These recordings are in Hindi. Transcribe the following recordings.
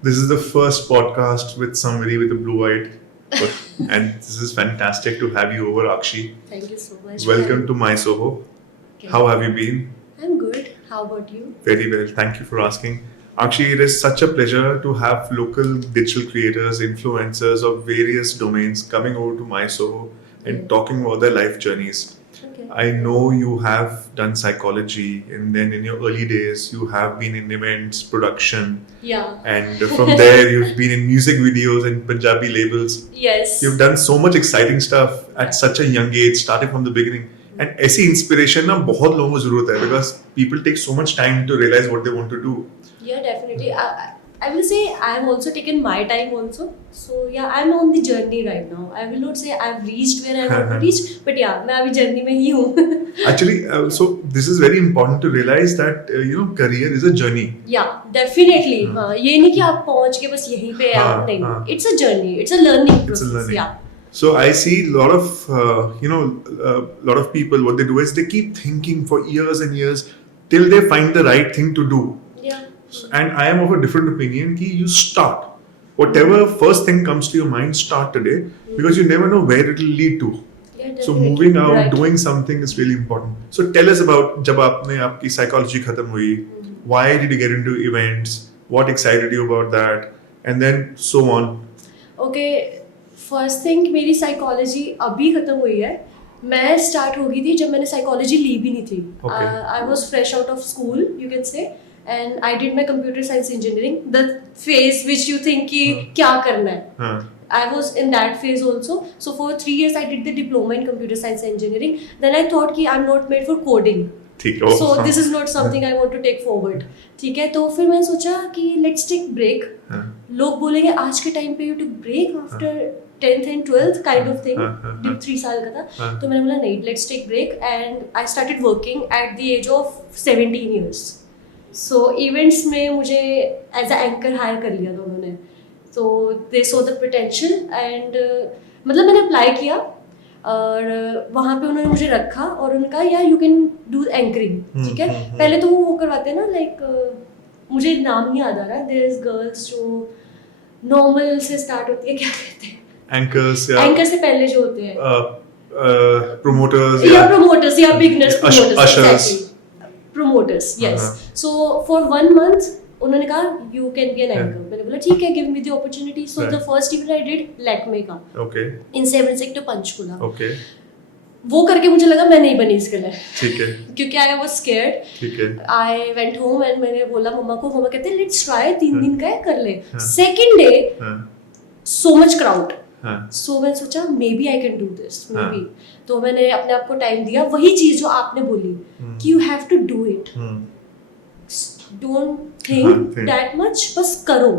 This is the first podcast with somebody with a blue-eyed, and this is fantastic to have you over, Akshi. Thank you so much. Welcome to my Soho. Okay. How have you been? I'm good. How about you? Very well. Thank you for asking. Actually, it is such a pleasure to have local digital creators, influencers of various domains coming over to my Soho and talking about their life journeys. Okay. I know you have done psychology, and then in your early days, you have been in events, production, Yeah. and from there, you've been in music videos and Punjabi labels. Yes. You've done so much exciting stuff at such a young age, starting from the beginning. And ऐसी inspiration ना बहुत लोगों को जरूरत है because people take so much time to realize what they want to do. Yeah, definitely. I will say I've also taken my time also. So yeah, I'm on the journey right now. I will not say I've reached where I want to reach, but yeah, मैं अभी journey में ही हूँ. Actually, so this is very important to realize that career is a journey. Yeah, definitely. हाँ, ये नहीं कि आप पहुँच के बस यहीं पे आप नहीं. It's a journey. It's a learning process. It's a learning. Yeah. So I see a lot of lot of people. What they do is they keep thinking for years and years till they find the right thing to do. Yeah. And I am of a different opinion. Ki you start whatever first thing comes to your mind. Start today because you never know where it will lead to. Yeah, So definitely. moving out, Right. doing something is really important. So tell us about जब आपने आपकी psychology खत्म हुई. Why did you get into events? What excited you about that? And then so on. Okay. First thing मेरी साइकोलॉजी अभी खत्म हुई है. मैं स्टार्ट हो गई थी जब मैंने साइकोलॉजी ली भी नहीं थी. I was fresh out of school you can से and I did my computer science engineering the phase which you think कि क्या करना है. I was in that phase also. So for 3 years I did the diploma in computer science and engineering. Then I thought कि I'm not made for coding. So this is not something I want to take forward. ठीक है, तो फिर मैंने सोचा कि let's take break. लोग बोलेंगे आज के टाइम पे you took break after 10th and 12th kind of thing. 3 साल का था. तो मैंने बोला नहीं, let's take break and I started working at the age of 17 years. So events में मुझे as a anchor hire कर लिया था उन्होंने. So they saw the potential and मतलब मैंने अप्लाई किया और वहाँ पे उन्होंने मुझे रखा और उनका या यू कैन डू एंकरिंग. ठीक है, पहले तो वो करवाते हैं ना लाइक मुझे नाम नहीं याद आ रहा. देयर इज गर्ल्स जो नॉर्मल से स्टार्ट होती है, क्या कहते हैं, एंकर से पहले जो होते हैं promoters या beginners promoters. Yes. So for 1 month उन्होंने कहा you can be an anchor. मैंने बोला ठीक है, give me the opportunity. So the first event I did Lakme का इन 7 सेक्टर पंचकुला. वो करके मुझे लगा मैं नहीं बनी इसके लिए. ठीक है, क्योंकि आई वाज स्केयर्ड. ठीक है, आई वेंट होम एंड मैंने बोला मम्मा को. मम्मा कहते लेट्स ट्राई, 3 दिन का है, कर ले. Second day so much crowd. So मैंने सोचा maybe I can do this, maybe. तो मैंने अपने आप को टाइम दिया. वही चीज जो आपने बोली कि you have to do it, don't think that much, बस करो.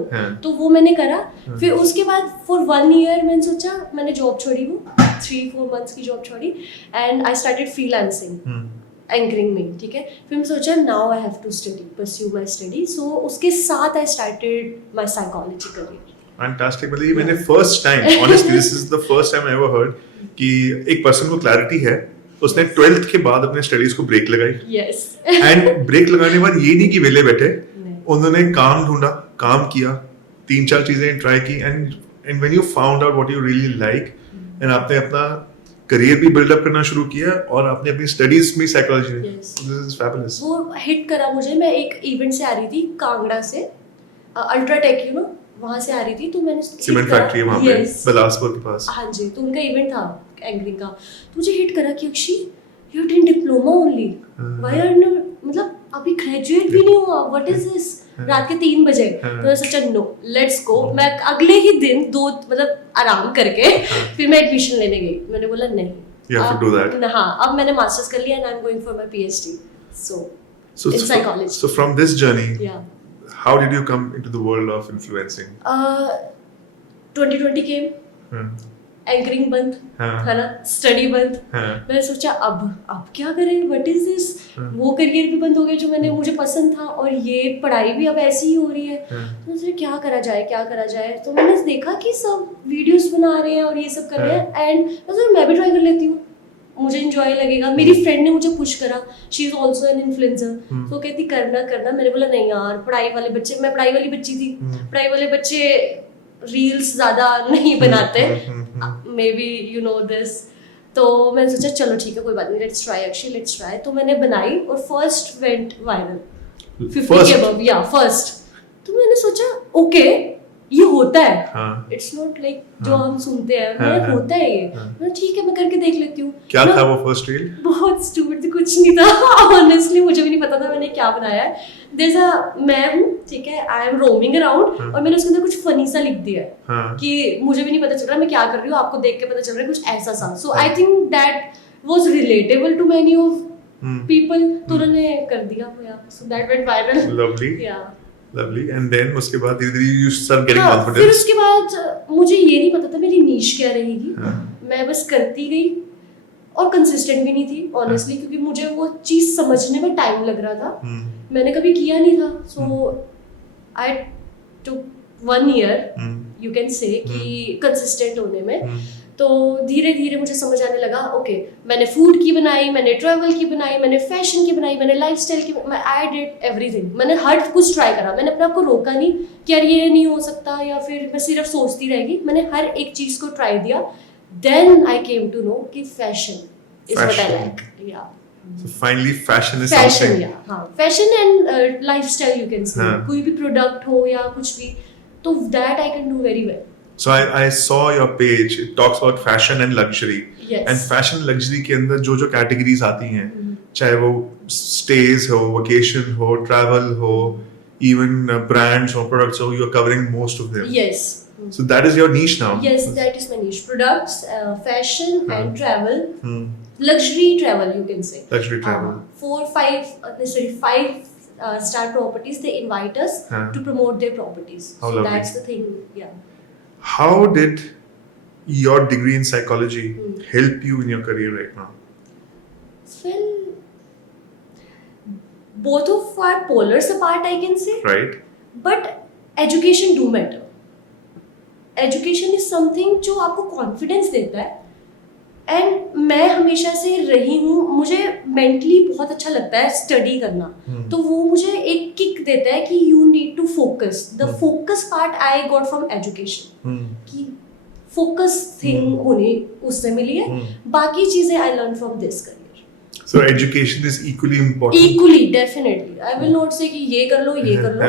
तो वो मैंने करा. फिर उसके बाद फॉर 1 ईयर मैंने सोचा, मैंने जॉब छोड़ी, वो 3-4 मंथ्स की जॉब छोड़ी and I started freelancing anchoring में. ठीक है, फिर मैं सोचा now I have to study, pursue my study. So उसके साथ I started my psychology career. Fantastic. मतलब ये मैंने first time, honestly this is the first time I ever heard कि एक पर्सन को क्लैरिटी है, उसने 12th के बाद अपने स्टडीज को ब्रेक लगाई. यस. एंड ब्रेक लगाने के बाद ये नहीं कि वेले बैठे, उन्होंने काम ढूंढा, काम किया, 3-4 चीजें ट्राई की and when you found out what you really like and आपने अपना करियर भी बिल्ड अप करना शुरू किया और आपने अपनी स्टडीज में साइकोलॉजी. This is fabulous. वो हिट करा मुझे. मैं एक इवेंट से आ रही थी कांगड़ा से, अल्ट्राटेक यू नो, वहां से आ रही थी. तो मैंने सीमेंट फैक्ट्री है वहां पे बिलासपुर के पास. हाँ जी. तो उनका इवेंट था एंकरिंग का. तो मुझे हिट करा कि Akshi you did diploma only, why are you, मतलब अभी ग्रेजुएट भी नहीं हुआ, व्हाट इज दिस. रात के 3 बजे. तो मैं सोचा नो लेट्स गो. मैं अगले ही दिन 2 मतलब आराम करके फिर मैं एडमिशन लेने गई. मैंने बोला नहीं, you have to do that. हाँ, अब मैंने मास्टर्स कर लिया and I am going for my PhD. So in psychology. So from this journey, yeah, how did you come into the world of influencing? 2020 came. Anchoring बंद है ना, स्टडी बंद. मैंने सोचा अब क्या करें, व्हाट इज दिस. वो करियर भी बंद हो गया जो मुझे पसंद था और ये पढ़ाई भी अब ऐसी ही हो रही है. तो मुझे क्या करा जाए. तो मैंने देखा कि सब वीडियोस बना रहे हैं और ये सब कर रहे हैं एंड मैं भी ट्राई कर लेती हूँ. मुझे इंजॉय लगेगा। मेरी फ्रेंड ने मुझे पुश करा, she is also an influencer, तो कहती करना करना। मैंने बोला नहीं यार, पढ़ाई वाले बच्चे, मैं पढ़ाई वाली बच्ची थी, पढ़ाई वाले बच्चे रील्स ज्यादा नहीं बनाते, may be you know this. तो मैंने सोचा चलो ठीक है कोई बात नहीं, let's try actually, let's try. तो मैंने बनाई और फर्स्ट वेंट वायरल, 50 के अबव, या फर्स्ट। तो मैंने सोचा ओके ये होता है, इट्स नॉट लाइक जो हम सुनते हैं, मैंने होता है ये, मैं ठीक है मैं करके देख लेती हूँ। क्या था वो फर्स्ट रील? बहुत स्टूपिड थी, कुछ नहीं था ऑनेस्टली, मुझे भी नहीं पता था मैंने क्या बनाया है। जैसा मैं हूँ ठीक है, आई एम रोमिंग अराउंड, और मैंने उसके अंदर कुछ फनी सा लिख दिया है कि मुझे भी नहीं पता चल रहा मैं क्या कर रही हूँ, आपको देख के पता चल रहा है, कुछ ऐसा सा। So I think that was relatable to many of people, तो उन्होंने कर दिया, so that went viral. Lovely, yeah lovely. And then उसके बाद धीरे-धीरे यू स्टार्ट गेटिंग कॉन्फिडेंस। फिर उसके बाद मुझे ये नहीं पता था मेरी नीश क्या रहेगी, मैं बस करती गई और कंसिस्टेंट भी नहीं थी ऑनेस्टली, क्योंकि मुझे वो चीज समझने में टाइम लग रहा था, मैंने कभी किया नहीं था। सो आई टुक 1 year यू कैन से कि कंसिस्टेंट होने में। तो धीरे धीरे मुझे समझ आने लगा, ओके मैंने फूड की बनाई, मैंने ट्रैवल की बनाई, मैंने फैशन की बनाई, मैंने लाइफस्टाइल की, आई डिड एवरीथिंग। मैंने हर कुछ ट्राई करा, मैंने अपने आप को रोका नहीं कि यार ये नहीं हो सकता या फिर मैं सिर्फ सोचती रहेगी, मैंने हर एक चीज को ट्राई दिया। Then I came to know कि fashion is what I like. Yeah So finally fashion is fashion, something. Yeah हाँ fashion and lifestyle you can say, कोई भी प्रोडक्ट हो या कुछ भी, तो that I can do very well. So I saw your page. It talks about fashion and luxury. Yes. And fashion luxury के अंदर जो कैटेगरीज आती हैं, चाहे वो stays हो, vacation हो, travel हो, even brands or products हो, you are covering most of them. Yes. So that is your niche now. Yes, that is my niche. Products, fashion and travel. Luxury travel, you can say. Luxury travel. 5-star properties, they invite us to promote their properties. How so lovely. that's the thing, yeah. How did your degree in psychology help you in your career right now? Well, both of our polars apart, I can say. Right. But education do matter. Education is something जो आपको confidence देता है, एंड मैं हमेशा से रही हूँ, मुझे मेंटली बहुत अच्छा लगता है स्टडी करना, तो वो मुझे एक किक देता है कि you need to focus. The focus part I got from education, कि फोकस थिंग होने उससे मिली है, बाकी चीजें I learn from this career. So education is equally important. Equally, definitely. I will not say कि ये कर लो ये कर लो,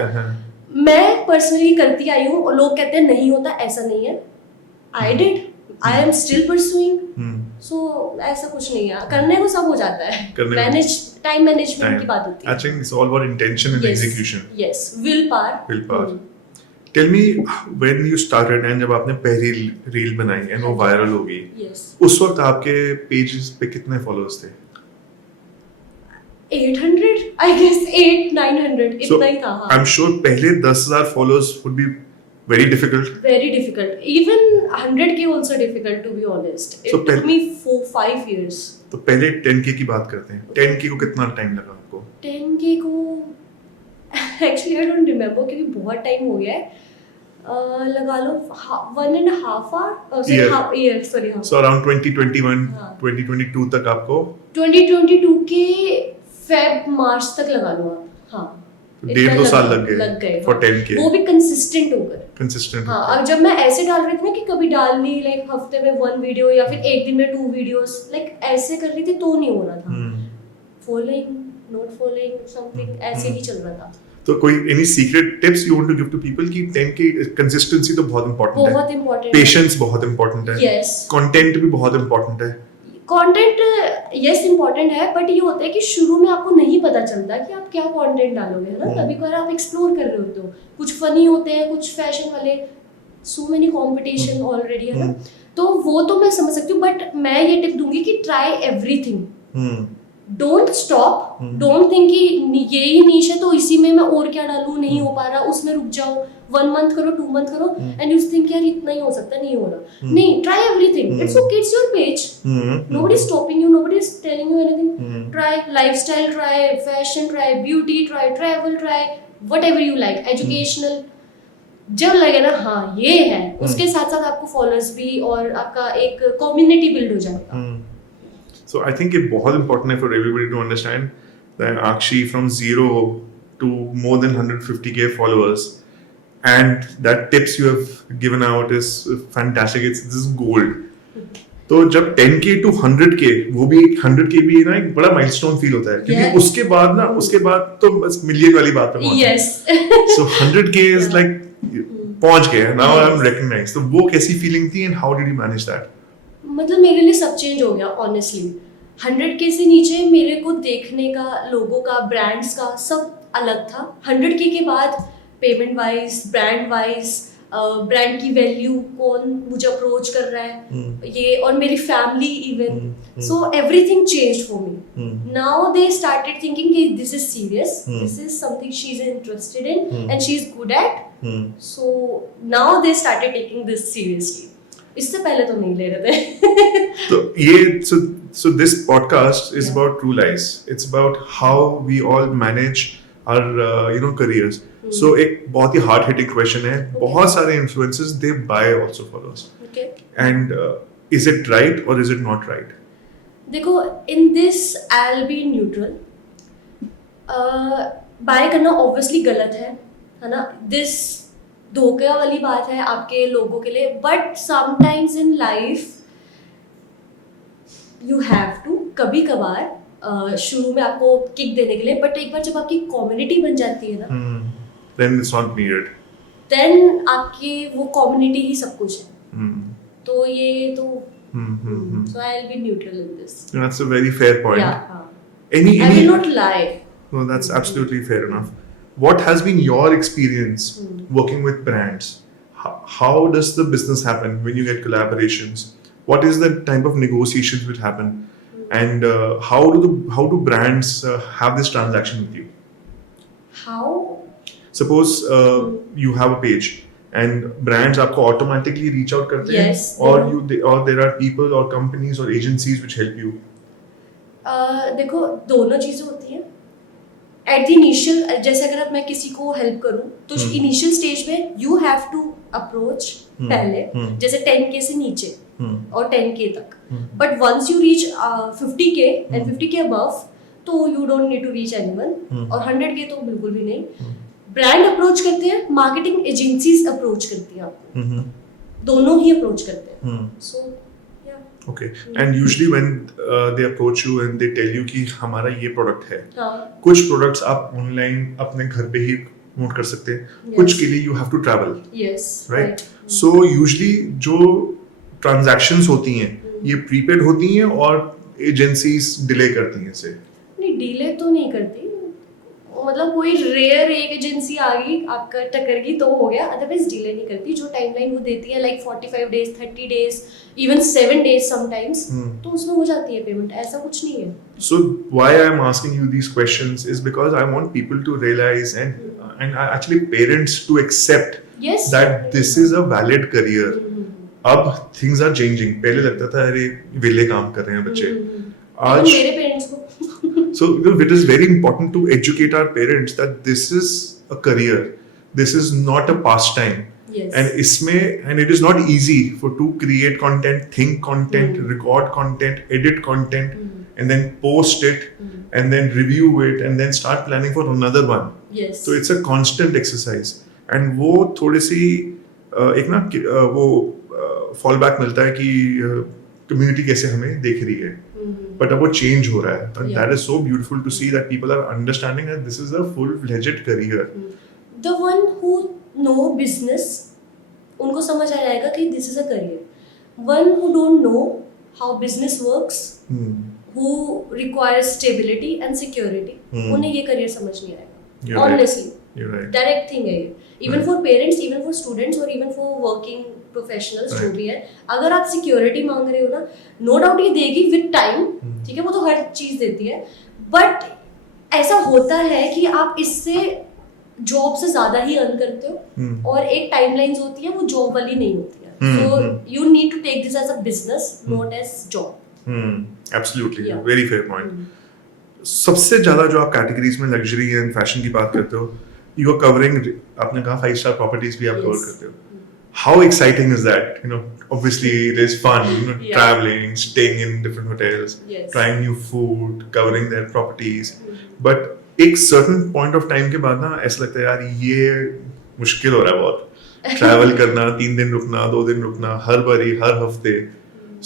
मैं पर्सनली करती आई हूँ और लोग कहते हैं नहीं होता, ऐसा नहीं है। I did, I am still pursuing. So ऐसा कुछ नहीं है, करने को सब हो जाता है, टाइम मैनेजमेंट की बात होती है। I think it's all about intention and execution. Yes, willpower. Willpower. Tell me when you started and जब आपने पहली रील बनाई and वो वायरल हो गई, Yes. उस वक्त आपके पेजेस पे कितने फॉलोअर्स थे? 800, I guess 800-900 इतना ही था। I'm sure पहले 10,000 followers would be very difficult. Very difficult. Even 100K also difficult, to be honest. It took me 4-5 years. तो पहले 10K की बात करते हैं। 10K को कितना टाइम लगा आपको? 10K को actually I don't remember क्योंकि बहुत टाइम हो गया है। लगा लो 1.5 year, sorry। So around 2021, 2022 तक आपको 2022 के Feb-March तक लगा लो आप। हाँ, 1.5-2 साल लग गए for 10K। वो भी कंसिस्टेंट होकर। कंसिस्टेंट। हाँ, अब जब मैं ऐसे डाल रही थी ना कि कभी डाल ली लाइक हफ्ते में 1 वीडियो या फिर एक दिन में 2 वीडियोस, लाइक ऐसे कर रही थी तो नहीं हो रहा था। फॉलोइंग, नॉट फॉलोइंग, समथिंग ऐसे ही चल रहा था। तो कोई any secret tips you want to give to people कि 10K consistency तो बहुत important है। बहुत important। Patience बहुत important है। Yes। Content भी बहुत important है। कंटेंट यस इम्पोर्टेंट है, बट ये होता है कि शुरू में आपको नहीं पता चलता कि आप क्या कंटेंट डालोगे, है ना। कभी कभार आप एक्सप्लोर कर रहे होते हो, कुछ फनी होते हैं, कुछ फैशन वाले, सो मेनी कंपटीशन ऑलरेडी, है ना। तो वो तो मैं समझ सकती हूँ, बट मैं ये टिप दूंगी कि try everything, don't stop, don't think कि यही नीश है तो इसी में मैं और क्या डालूं, नहीं हो पा रहा उसमें रुक जाओ, 1 month करो, 2 month करो, एंड यू थिंक यार इतना ही हो सकता, नहीं हो रहा। नहीं, try everything, it's okay, it's your page, nobody is stopping you, nobody is telling you anything. Try lifestyle, try fashion, try beauty, try travel, try whatever you like, educational, जब लगे ना हाँ ये है, उसके साथ साथ आपको फॉलोअर्स भी और आपका एक कम्युनिटी बिल्ड हो जाएगा। So I think it बहुत important है for everybody to understand that Akshi from 0 to more than 150k followers, and that tips you have given out is fantastic. This is gold. तो जब 10k to 100k, वो भी 100k भी ना एक बड़ा माइलस्टोन फील होता है, क्योंकि उसके बाद तो बस मिलियन वाली बात पे पहुंचते हैं. So 100k is like पहुंच गए, now I'm recognized. तो वो कैसी फीलिंग थी and how did you manage that? मतलब मेरे लिए सब चेंज हो गया ऑनेस्टली. 100k से नीचे मेरे को देखने का, लोगों का, ब्रांड्स का सब अलग था. 100k के बाद payment wise, brand wise, brand की वैल्यू, कौन मुझे अप्रोच कर रहा है, ये, और मेरी family even. So everything changed for me. Now they started thinking कि this is serious, this is something she is interested in and she is good at. So now they started taking this seriously. इससे पहले तो नहीं ले रहे थे. तो ये so this podcast is about True Lies. It's about how we all manage our careers. So एक बहुत ही hard hitting question है. बहुत सारे influencers they buy also followers. Okay. And is it right or is it not right? देखो, in this I'll be neutral. Buy करना obviously गलत है ना. This धोखे वाली बात है आपके लोगों के लिए, but sometimes in life you have to, कभी कभार शुरू में आपको किक देने के लिए, बट एक बार जब आपकी कम्युनिटी बन जाती है ना, then it's not needed. Then आपकी वो कम्युनिटी ही सब कुछ है. तो ये तो so I'll be neutral in this. That's a very fair point. Yeah. I will not lie. No, that's absolutely fair enough. What has been your experience working with brands? How does the business happen when you get collaborations? What is the type of negotiations which happen? And how do brands have this transaction with you? How? Suppose you have a page and brands आपको automatically reach out करते हैं, Yes. or there are people or companies or agencies which help you. देखो, दोनों चीजें होती हैं. एट द इनिशियल, जैसे अगर मैं किसी को हेल्प करूं तो इनिशियल स्टेज में यू हैव टू अप्रोच पहले, जैसे 10k से नीचे और 10k तक. But once you reach 50k and 50k above, तो you don't need to reach anyone. और 100k तो बिल्कुल भी नहीं. ब्रांड अप्रोच करते हैं, मार्केटिंग एजेंसीज अप्रोच करती हैं आपको, दोनों ही अप्रोच करते हैं. सो Okay. And usually when they approach you and they tell you कि हमारा ये प्रोडक्ट है, कुछ प्रोडक्ट्स आप ऑनलाइन अपने घर पे ही नोट कर सकते हैं, कुछ के लिए you have to travel. Right. So usually जो ट्रांजैक्शंस होती हैं ये प्रीपेड होती हैं और एजेंसीज डिले करती हैं इसे. नहीं, डिले तो नहीं करती. मतलब कोई रेयर एक एजेंसी आ गई, आपका टक्कर गई तो हो गया, अदरवाइज डिले नहीं करती. जो टाइमलाइन वो देती है, like 45 days, 30 days, even 7 days sometimes, तो उसमें हो जाती है पेमेंट. ऐसा कुछ नहीं है. So why I'm asking you these questions is because I want people to realize and actually parents to accept that this is a valid career. अब things are changing. पहले लगता था अरे विले काम कर रहे हैं बच्चे. आज मेरे पेरेंट्स को So it is very important to educate our parents that this is a career. This is not a pastime. Yes. And it is not easy to create content, think content, record content, edit content, and then post it, and then review it, and then start planning for another one. Yes. So it's a constant exercise. And वो थोड़ी सी एक ना वो fallback मिलता है कि community कैसे हमें देख रही है. But अब वो change हो रहा है. And that is so beautiful to see that people are understanding that this is a full-fledged career. The one who know business, उनको समझ आ जाएगा कि this is a career. One who don't know how business works, who requires stability and security, उन्हें ये career समझ नहीं आएगा. Honestly, direct thing है ये. Even for parents, even for students, or even for working professionals जो भी है, अगर आप सिक्योरिटी मांग रहे हो ना, नो डाउट ये देगी विद टाइम. ठीक है, वो तो हर चीज देती है, बट ऐसा होता है कि आप इससे जॉब से ज्यादा ही अर्न करते हो, और एक टाइमलाइंस होती है, वो जॉब वाली नहीं होती है. So you need to take this as a business, not as job. Absolutely, very fair point. सबसे ज्यादा जो आप कैटेगरीज में लग्जरी एंड फैशन की बात करते हो, यू आर कवरिंग, आपने कहा 5 स्टार प्रॉपर्टीज भी आप कवर करते हो. how exciting is that? Obviously there's fun, Yeah. traveling, staying in different hotels, Yes. trying new food, covering their properties. But एक certain point of time के बाद ना ऐसा लगता है यार ये मुश्किल हो रहा है बहुत ट्रैवल करना, 3 दिन रुकना, 2 दिन रुकना, हर बारी हर हफ्ते.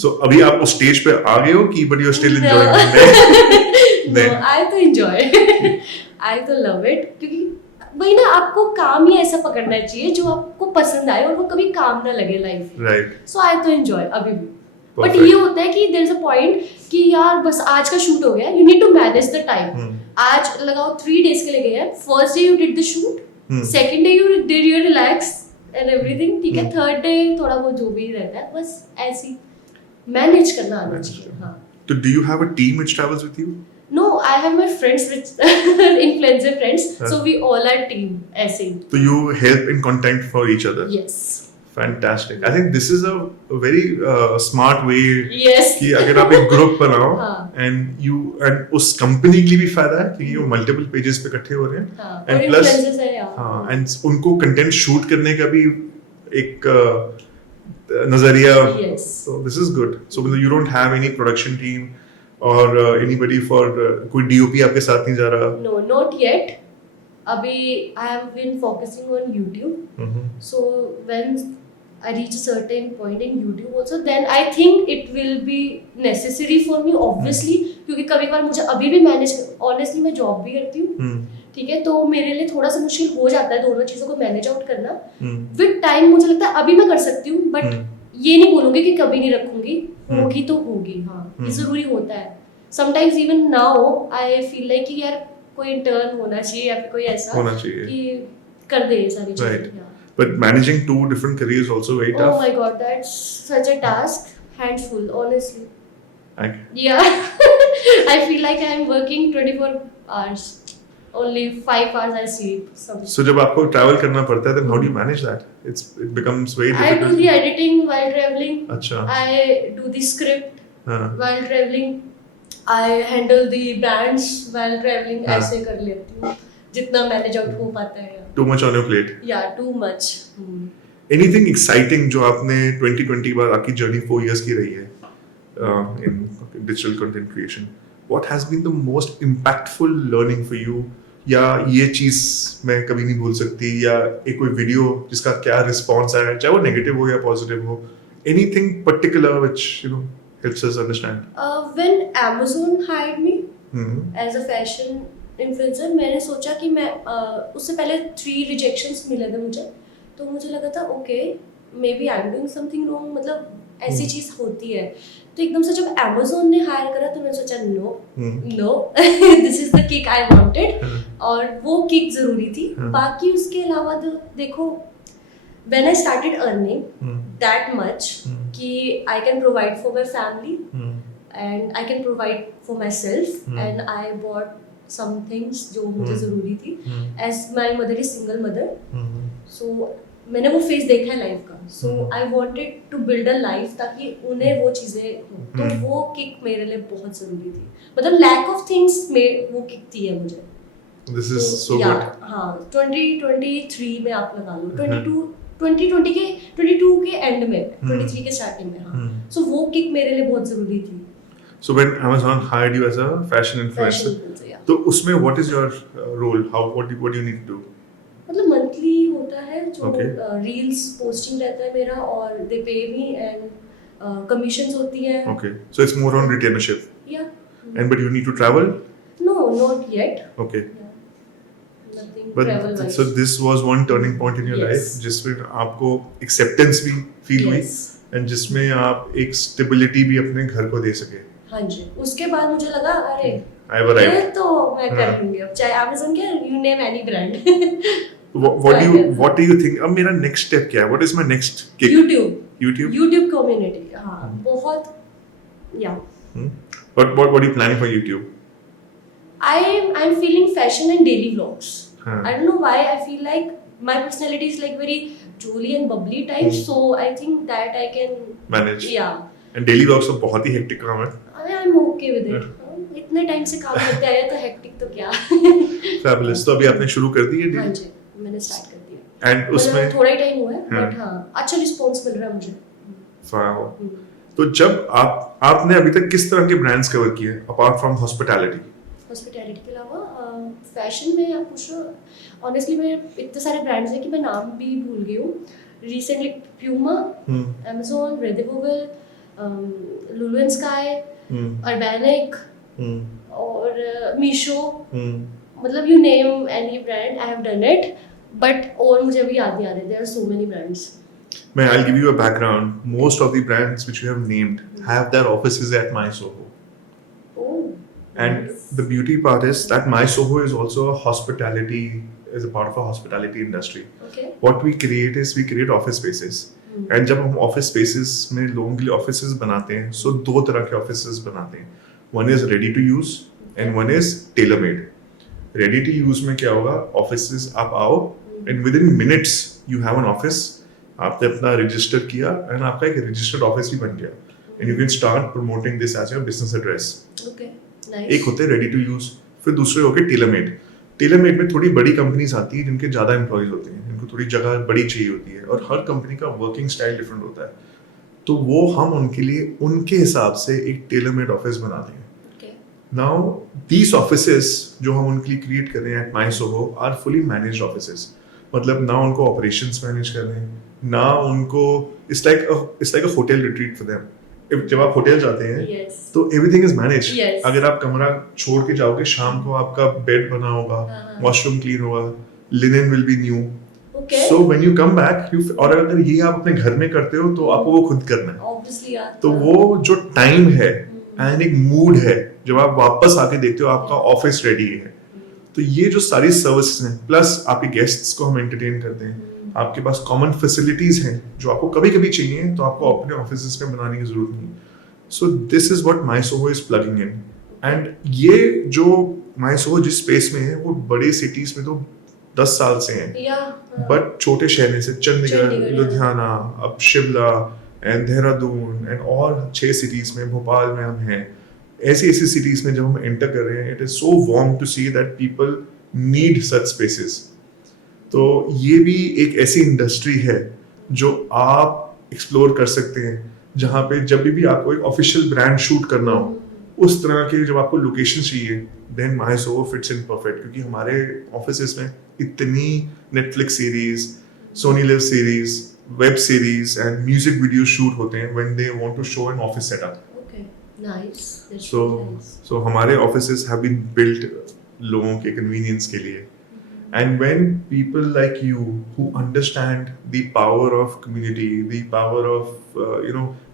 So अभी आप उस स्टेज पे आ गए हो कि but you're still enjoying it? No, I तो enjoy. I तो love it क्योंकि वही ना आपको काम ही ऐसा पकड़ना चाहिए जो आपको पसंद आए और वो कभी काम ना लगे लाइफ में. Right. सो आई तो एंजॉय अभी भी. But Perfect. ये होता है कि देयर इज अ पॉइंट कि यार बस आज का शूट हो गया, you need to manage the time. आज लगाओ 3 डेज के लिए गए हैं. First day you did the shoot, second day you did your relax and everything, ठीक है. थर्ड डे थोड़ा वो जो भी रहता है बस ऐसी मैनेज करना आना चाहिए. हाँ. So do you have a team which travels with you? No, I have my friends which influencer friends, so we all are team ऐसे. So you help in content for each other. Yes. Fantastic. I think this is a very smart way Yes. कि अगर आप एक ग्रुप बनाओ हाँ. and उस कंपनी के लिए भी फायदा है क्योंकि वो मल्टीपल पेजेस पे इकट्ठे हो रहे हैं. हाँ. And और plus- influencers है यार. हाँ and उनको कंटेंट शूट करने का भी एक नजरिया. Yes. So this is good. So you don't have any production team or anybody for कोई DOP आपके साथ नहीं जा रहा. No, not yet. अभी I have been focusing on YouTube. So when I reach a certain point in YouTube also, then I think it will be necessary for me, obviously, क्योंकि कभी कभार मुझे अभी भी मैनेज, ऑनेस्टली मैं जॉब भी करती हूँ, ठीक है, तो मेरे लिए थोड़ा सा मुश्किल हो जाता है दोनों चीज़ों को मैनेज आउट करना. विद टाइम मुझे लगता है अभी मैं कर सकती हूँ, बट ये नहीं बोलूँगी कि कभी नहीं रखूंगी, होगी तो होगी. हाँ, ये ज़रूरी होता है. Sometimes even now I feel like कि यार कोई इंटर्न होना चाहिए या फिर कोई ऐसा होना चाहिए कि कर दे ये सारी Right. चीज़ें. Yeah. But managing 2 different careers also very Oh tough. my god, that's such a task. Hands full, honestly. I, Yeah. I feel like I'm working 24 hours. Only 5 hours I sleep. so जब आपको travel करना पड़ता है then how do you manage that? It becomes very I do difficult. the editing while traveling. अच्छा. I do the script हाँ. while traveling. I handle the brands while traveling. हाँ. ऐसे कर लेती हूँ जितना मैनेज आउट हो पाता है. Too much on your plate. Yeah, too much. Anything exciting जो आपने 2020 के बाद आपकी journey 4 years की रही है in digital content creation? What has been the most impactful learning for you? या ये चीज मैं कभी नहीं भूल सकती, या एक कोई वीडियो जिसका क्या रिस्पॉन्स आया, चाहे वो नेगेटिव हो या पॉजिटिव हो. Anything particular which helps us understand? When Amazon hired me as a fashion influencer, मैंने सोचा कि मैं उससे पहले 3 रिजेक्शंस मिले थे मुझे, तो मुझे लगा था okay maybe I am doing something wrong, मतलब ऐसी चीज़ होती है. तो एकदम से जब Amazon ने हायर करा तो मैंने सोचा no this is the kick I wanted, और वो किक ज़रूरी थी. बाकी उसके अलावा तो देखो when I started earning that much कि I can provide for my family and I can provide for myself and I bought some things जो मुझे ज़रूरी थी. As my mother is single mother, so मैंने वो फेस देखा है लाइफ का. So I wanted to build a life ताकि उन्हें वो चीज़ें हो. तो वो किक मेरे लिए बहुत ज़रूरी थी. मतलब lack of things में वो किक थी है मुझे. This is so yeah, good. हाँ 2023 में आप लगा लो 2022 के एंड में 23 के स्टार्टिंग में. हाँ so वो किक मेरे लिए बहुत ज़रूरी थी. So when Amazon hired you as a fashion influencer, yeah. तो उसमें what is your role? What do you need to do? मतलब मंथली होता है जो Okay. रील्स पोस्टिंग रहता है मेरा, और दे पे मी एंड कमीशंस होती है. Okay, so it's more on retainership. Yeah. But you need to travel. No, not yet. Okay. Yeah. Nothing But travel wise. so this was one turning point in your Yes. life जिसमें आपको acceptance भी feel हुई, Yes. and जिसमें आप एक stability भी अपने घर को दे सके. हाँ जी. उसके बाद मुझे लगा अरे I have arrived. ये तो मैं कर हाँ. लूंगी अब, चाहे Amazon क्या, you name any brand. What do you think? अब मेरा next step क्या है? What is my next kick? YouTube. YouTube community. हाँ बहुत. Yeah. What are you planning for YouTube? I'm feeling fashion and daily vlogs. हाँ. I don't know why I feel like my personality is like very jolly and bubbly type, so I think that I can Manage. yeah. And daily vlogs तो बहुत ही hectic काम है. I'm okay with it. इतने टाइम से काम करते आया तो हेक्टिक तो क्या. Fabulous. तो अभी आपने शुरू कर दी है हाँ daily? जी, मैंने स्टार्ट कर दिया. एंड उसमें थोड़ा ही टाइम हुआ है, हाँ। बट हाँ अच्छा रिस्पॉन्स मिल रहा है मुझे। Wow. तो जब आपने अभी तक किस तरह के ब्रांड्स कवर किए अपार्ट फ्रॉम हॉस्पिटैलिटी? हॉस्पिटैलिटी के अलावा फैशन में आप पूछ रहे हो, ऑनेस्टली मैं इतने सारे ब्रांड्स हैं कि मैं नाम भी भूल गई हूँ। रिसेंटली प्यूमा, Amazon, रेडिवोगल, लुलु एंड स्काई, अर्बैनिक और मीशो, मतलब you name any brand I have done it, but और मुझे अभी याद नहीं आ रहे, there are so many brands. I'll give you a background. Most of the brands which you have named have their offices at My Soho. Oh, And nice. the beauty part is that My Soho is also a hospitality, is a part of a hospitality industry. Okay. What we create is we create office spaces. And जब हम office spaces में लोगों के लिए offices बनाते हैं, so दो तरह के offices बनाते हैं. One is ready to use and one is tailor made. Ready to use में क्या होगा? Offices आप आओ and within minutes you have an office. आपने अपना रजिस्टर किया एंड आपका एक रजिस्टर्ड ऑफिस भी बन गया and you can start promoting this as your business address. Okay, nice. एक होते हैं रेडी टू यूज, फिर दूसरे हो गए टेलर मेड। टेलर मेड में थोड़ी बड़ी कंपनीज आती है जिनके ज्यादा एम्प्लॉयज होते हैं, जिनको थोड़ी जगह बड़ी चाहिए होती है और हर कंपनी का वर्किंग स्टाइल डिफरेंट होता है, तो वो हम उनके लिए उनके हिसाब से एक टेलर मेड ऑफिस बनाते हैं। Okay. नाउ दीज ऑफिसेस जो हम उनके लिए क्रिएट कर रहे हैं at my Soho are fully managed offices. मतलब ना उनको ऑपरेशंस मैनेज कर रहे हैं, ना उनको it's like a hotel retreat for them. जब आप होटल जाते हैं Yes. तो एवरीथिंग इज मैनेज। Yes. अगर आप कमरा छोड़ के जाओगे शाम को आपका बेड बना होगा, हाँ। वॉशरूम क्लीन होगा, linen will be new. Okay. So when you come back you, और अगर ये आप अपने घर में करते हो तो आपको वो खुद करना है। Obviously, यार। तो वो जो टाइम है एंड एक मूड है, जब आप वापस आके देखते हो आपका ऑफिस रेडी है, तो ये जो सारी सर्विसेज हैं प्लस आपके गेस्ट्स को हम एंटरटेन करते हैं, आपके पास कॉमन फैसिलिटीज हैं जो आपको कभी कभी चाहिए तो आपको अपने ऑफिस में बनाने की जरूरत नहीं। So this is what my Soho is plugging in. And ये जो माई सोहो जिस स्पेस में है वो बड़े सिटीज में तो 10 साल से हैं, Yeah. बट छोटे शहर में से चंडीगढ़, चंडीगढ़, लुधियाना, अब शिमला एंड देहरादून एंड और 6 सिटीज में, भोपाल में हम हैं। ऐसी सिटीज में जब हम एंटर कर रहे हैं, it is so warm to see that people need such spaces. तो ये भी एक ऐसी इंडस्ट्री है जो आप एक्सप्लोर कर सकते हैं, जहाँ पे जब भी आपको एक ऑफिशियल ब्रांड शूट करना हो, उस तरह के जब आपको लोकेशन चाहिए, then my Soho fits in perfect. क्योंकि हमारे ऑफिसेस में इतनी Netflix series, Sony Liv series, web series and music video shoot होते हैं when they want to show an office setup. Okay. Nice. That's So, really nice. so हमारे offices have been built लोगों के convenience के लिए. And when people like you who understand the power of community, the power of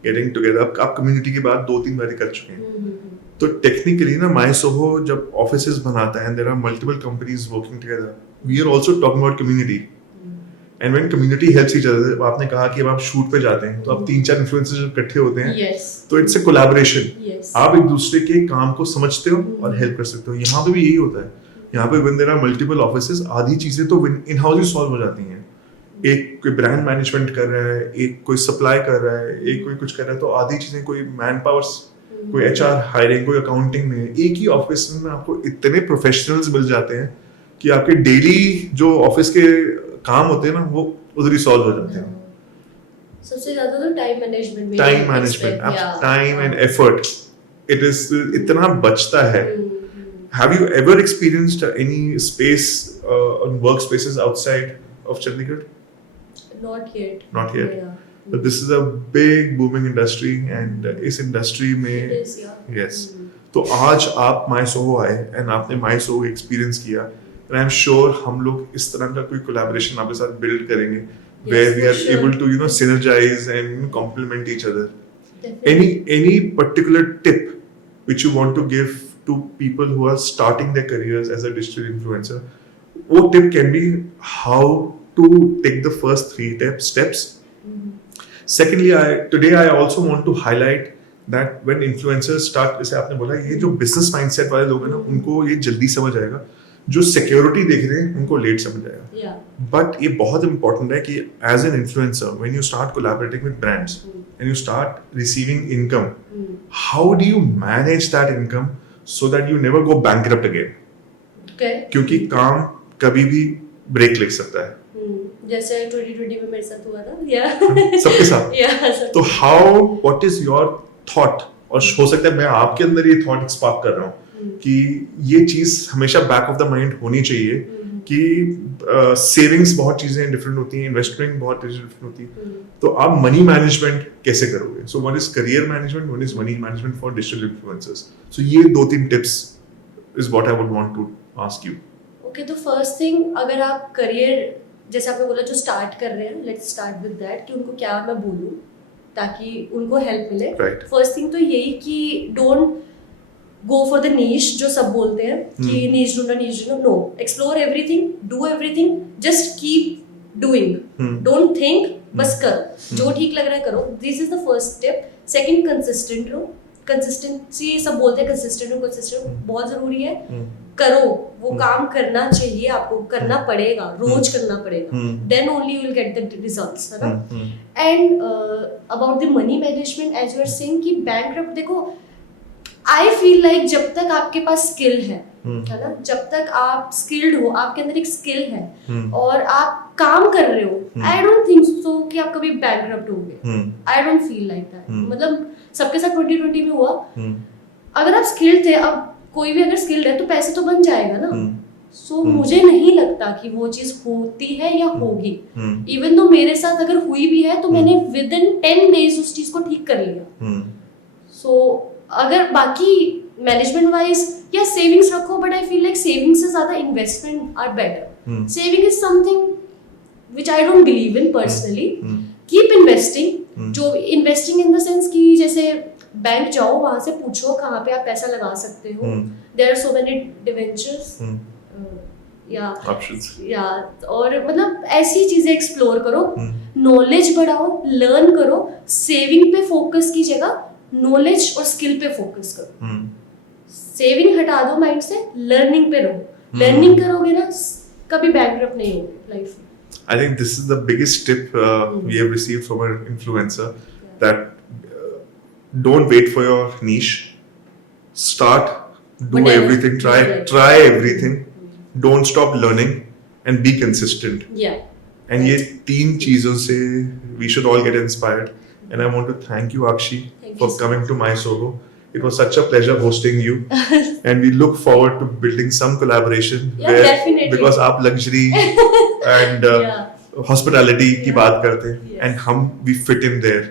getting together, आप community की बात 2-3 बार कर चुके हैं, तो technically ना My Soho जब offices बनाता है and there are multiple companies working together, we are also talking about community. And when community helps each other, आपने कहा कि अब आप शूट पे जाते हैं तो आप 3-4 इन्फ्लुएंसर्स इकट्ठे होते हैं, Yes. तो इट्स अ कोलैबोरेशन। Yes. आप एक दूसरे के काम को समझते हो और हेल्प कर सकते हो। यहाँ पे भी यही होता है। यहाँ पे when there are multiple offices, आधी चीजें तो इन हाउस ही सॉल्व हो जाती हैं। एक कोई ब्रांड मैनेजमेंट कर रहा है, एक कोई सप्लाई कर रहा है, एक कोई कुछ कर रहा है, तो आधी चीजें कोई मैन पावर्स, कोई HR हायरिंग, कोई अकाउंटिंग में, एक ही ऑफिस में आपको इतने प्रोफेशनल्स मिल जाते हैं कि आपके डेली जो ऑफिस के काम होते हैं ना वो उधर ही सॉल्व हो जाते हैं। सबसे ज्यादा तो time management, time management, time and effort, it is इतना बचता है। Have you ever experienced any space on workspaces outside of Chandigarh? Not yet. Not yet. Yeah. But this is a big booming industry and इस industry It में is, yeah. yes. तो आज आप My Soho आए and आपने My Soho experience किया, and I'm sure हम लोग इस तरह का कोई collaboration आपके साथ build करेंगे where we for are sure. able to synergize and complement each other. Definitely. Any particular tip which you want to give to people who are starting their careers as a digital influencer? What tip can be how to take the first 3 steps? Secondly, today I also want to highlight that when influencers start, जैसे आपने बोला, ये जो business mindset वाले लोग हैं ना, उनको ये जल्दी समझ आएगा। जो सिक्योरिटी देख रहे हैं उनको लेट समझ आएगा। Yeah. बट ये बहुत इंपॉर्टेंट है कि as an influencer when you start collaborating with brands and you start receiving income, how do you manage that income so that you never go bankrupt again? Okay. क्योंकि काम कभी भी ब्रेक लग सकता है। जैसे 2020 में मेरे साथ हुआ था या सबके साथ। या तो how what is your thought, और हो सकता है मैं आपके अंदर ये थॉट स्पार्क कर रहा हूँ कि ये चीज हमेशा बैक ऑफ द माइंड होनी चाहिए कि सेविंग्स बहुत चीजें डिफरेंट होती हैं, इन्वेस्टमेंट बहुत डिफरेंट होती है, तो आप मनी मैनेजमेंट कैसे करोगे? So one is career management, one is money management for digital influencers. So ये 2-3 tips is what I would want to ask you. Okay, तो फर्स्ट थिंग, अगर आप करियर जैसे आपने बोला जो स्टार्ट कर रहे हैं, लेट्स स्टार्ट विद दैट कि उनको क्या मैं बोलूं ताकि उनको हेल्प मिले। Right. फर्स्ट थिंग तो यही कि don't go for the niche, जो सब बोलते हैं कि नीश ढूंढना, no, explore everything, do everything, just keep doing, don't think, बस करो, जो ठीक लग रहा है करो। This is the first step. Second, consistent रहो। कंसिस्टेंसी सब बोलते हैं, कंसिस्टेंट बहुत जरूरी है। करो, वो काम करना चाहिए, आपको करना पड़ेगा, रोज करना पड़ेगा, then only you will get the results, है ना। And about the money management, as you are saying कि बैंकक्रप्ट, देखो आई फील लाइक जब तक आपके पास स्किल है ना, जब तक आप स्किल्ड हो, आपके अंदर एक स्किल है और आप काम कर रहे हो, आई डोंट थिंक सो कि आप कभी बैंकक्रप्ट होगे। I don't feel like that. मतलब सबके साथ 2020 में हुआ। अगर आप स्किल्ड थे, अब कोई भी अगर स्किल्ड है तो पैसे तो बन जाएगा ना। सो मुझे नहीं लगता कि वो चीज होती है या होगी। इवन तो मेरे साथ अगर हुई भी है तो मैंने विद इन 10 डेज उस चीज को ठीक कर लिया। सो अगर बाकी मैनेजमेंट वाइज या सेविंग्स रखो, but I feel like savings से ज्यादा investment are better. Saving is something which I don't believe in personally. Keep investing, जो इन्वेस्टिंग इन द सेंस कि जैसे बैंक जाओ, वहां से पूछो कहाँ पे आप पैसा लगा सकते हो। There are so many debentures या ऑप्शंस, या और मतलब ऐसी चीजें एक्सप्लोर करो, नॉलेज बढ़ाओ, लर्न करो। सेविंग पे फोकस की जगह नॉलेज और स्किल पे फोकस करो। सेविंग हटा दो माइंड से, लर्निंग पे रहो। लर्निंग करोगे ना, कभी बैंकक्रप्ट नहीं होगे लाइफ में। I think this is the biggest tip we have received from an influencer, that don't wait for your niche. Start, do Whatever. everything, try everything. Don't stop learning and be consistent. Yeah. And ये 3 चीजों से we should all get inspired. And I want to thank you, Akshi, for coming to my solo. It was such a pleasure hosting you. And we look forward to building some collaboration. Yeah, definitely. Because आप luxury and hospitality की बात करते हैं, and हम we fit in there.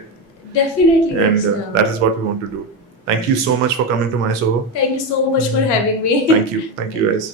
Definitely. And that is what we want to do. Thank you so much for coming to my solo. Thank you so much for having me. Thank you guys.